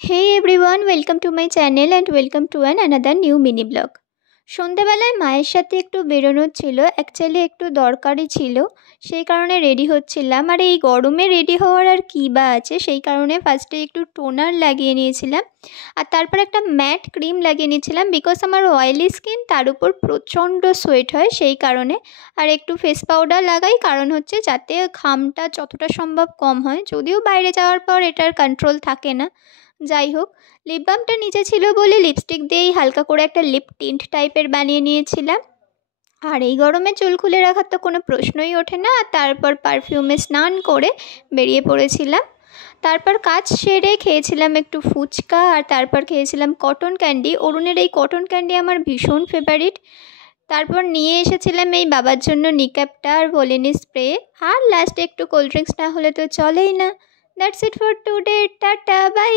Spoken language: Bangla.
Hey everyone, welcome to my channel and welcome to another new mini blog. সন্ধ্যাবেলায় মায়ের সাথে একটু বেরোনোর ছিল, অ্যাকচুয়ালি একটু দরকারই ছিল, সেই কারণে রেডি হচ্ছিলাম। আর এই গরমে রেডি হওয়ার আর কী বা আছে, সেই কারণে ফার্স্টে একটু টোনার লাগিয়ে নিয়েছিলাম আর তারপর একটা ম্যাট ক্রিম লাগিয়ে নিয়েছিলাম, বিকজ আমার অয়েলি স্কিন, তার উপর প্রচণ্ড সোয়েট হয় সেই কারণে। আর একটু ফেস পাউডার লাগাই, কারণ হচ্ছে যাতে ঘামটা যতটা সম্ভব কম হয়, যদিও বাইরে যাওয়ার পর এটার কন্ট্রোল থাকে না। যাই হোক, লিপ বামটা নিচে ছিল বলে লিপস্টিক দিয়েই হালকা করে একটা লিপ টিন্ট টাইপের বানিয়ে নিয়েছিলাম। আর এই গরমে চুল খুলে রাখার তো কোনো প্রশ্নই ওঠে না। আর তারপর পারফিউমে স্নান করে বেরিয়ে পড়েছিলাম। তারপর কাজ সেরে খেয়েছিলাম একটু ফুচকা, আর তারপর খেয়েছিলাম কটন ক্যান্ডি। অরুণের এই কটন ক্যান্ডি আমার ভীষণ ফেভারিট। তারপর নিয়ে এসেছিলাম এই বাবার জন্য নিকাপটা আর ভোলিনি স্প্রে, আর লাস্টে একটু কোল্ড ড্রিঙ্কস না হলে তো চলেই না। That's it for today, tata bye.